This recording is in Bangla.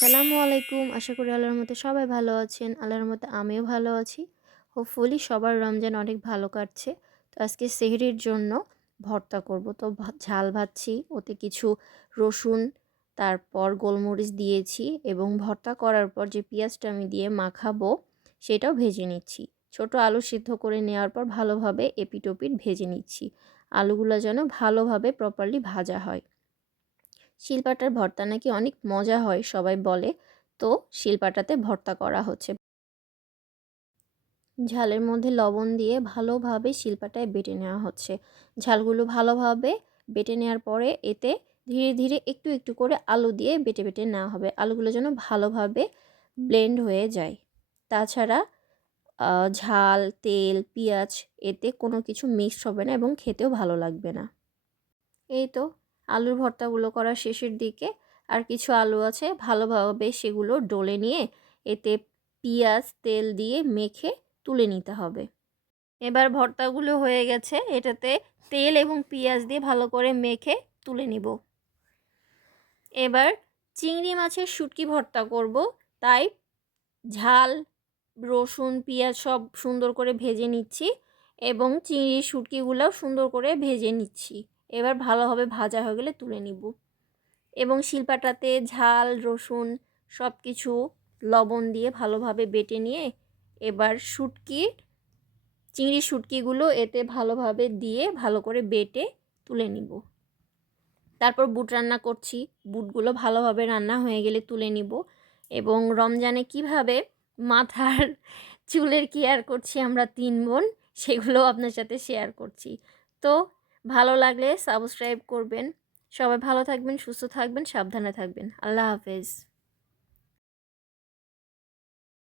আসসালামু আলাইকুম। আশা করি আল্লাহর রহমতে সবাই ভালো আছেন। আল্লাহর রহমতে আমিও ভালো আছি। হোপফুলি সবার রমজান অনেক ভালো কাটছে। তো আজকে সেহরির জন্য ভর্তা করব। তো ঝাল ভাজছি, ওতে কিছু রসুন, তারপর গোলমরিচ দিয়েছি এবং ভর্তা করার পর যে পেঁয়াজটা আমি দিয়ে মাখাবো সেটাও ভেজে নিচ্ছি। ছোট আলু সিদ্ধ করে নেওয়ার পর ভালোভাবে এপিট ওপিট ভেজে নিচ্ছি। আলুগুলো যেন ভালোভাবে প্রপারলি ভাজা হয়। শিলপাটার ভর্তা নাকি অনেক মজা হয় সবাই বলে, তো শিলপাটাতে ভর্তা করা হচ্ছে। ঝালের মধ্যে লবণ দিয়ে ভালোভাবে শিলপাটায় বেটে নেওয়া হচ্ছে। ঝালগুলো ভালোভাবে বেটে নেওয়ার পরে এতে ধীরে ধীরে একটু একটু করে আলু দিয়ে বেটে বেটে নেওয়া হবে। আলুগুলো যেন ভালোভাবে ব্লেন্ড হয়ে যায়। তাছাড়া ঝাল, তেল, পেঁয়াজ এতে কোনো কিছু মিক্সড হবে না এবং খেতেও ভালো লাগবে না। এই তো আলুর ভর্তাগুলো করার শেষের দিকে আর কিছু আলু আছে, ভালোভাবে সেগুলো ডলে নিয়ে এতে পেঁয়াজ তেল দিয়ে মেখে তুলে নিতে হবে। এবার ভর্তাগুলো হয়ে গেছে, এটাতে তেল এবং পেঁয়াজ দিয়ে ভালো করে মেখে তুলে নিব। এবার চিংড়ি মাছের শুটকি ভর্তা করব, তাই ঝাল, রসুন, পেঁয়াজ সব সুন্দর করে ভেজে নিচ্ছি এবং চিংড়ির শুটকিগুলোও সুন্দর করে ভেজে নিচ্ছি। এবার ভালোভাবে ভাজা হয়ে গেলে তুলে নিব এবং শিলপাটাতে ঝাল, রসুন সব কিছু লবণ দিয়ে ভালোভাবে বেটে নিয়ে এবার চিংড়ির শুটকিগুলো এতে ভালোভাবে দিয়ে ভালো করে বেটে তুলে নিব। তারপর বুট রান্না করছি, বুটগুলো ভালোভাবে রান্না হয়ে গেলে তুলে নিব এবং রমজানে কিভাবে মাথার চুলের কেয়ার করছি আমরা 3 বোন, সেগুলো আপনার সাথে শেয়ার করছি। তো ভালো লাগলে সাবস্ক্রাইব করবেন। সবাই ভালো থাকবেন, সুস্থ থাকবেন, সাবধানে থাকবেন। আল্লাহ হাফেজ।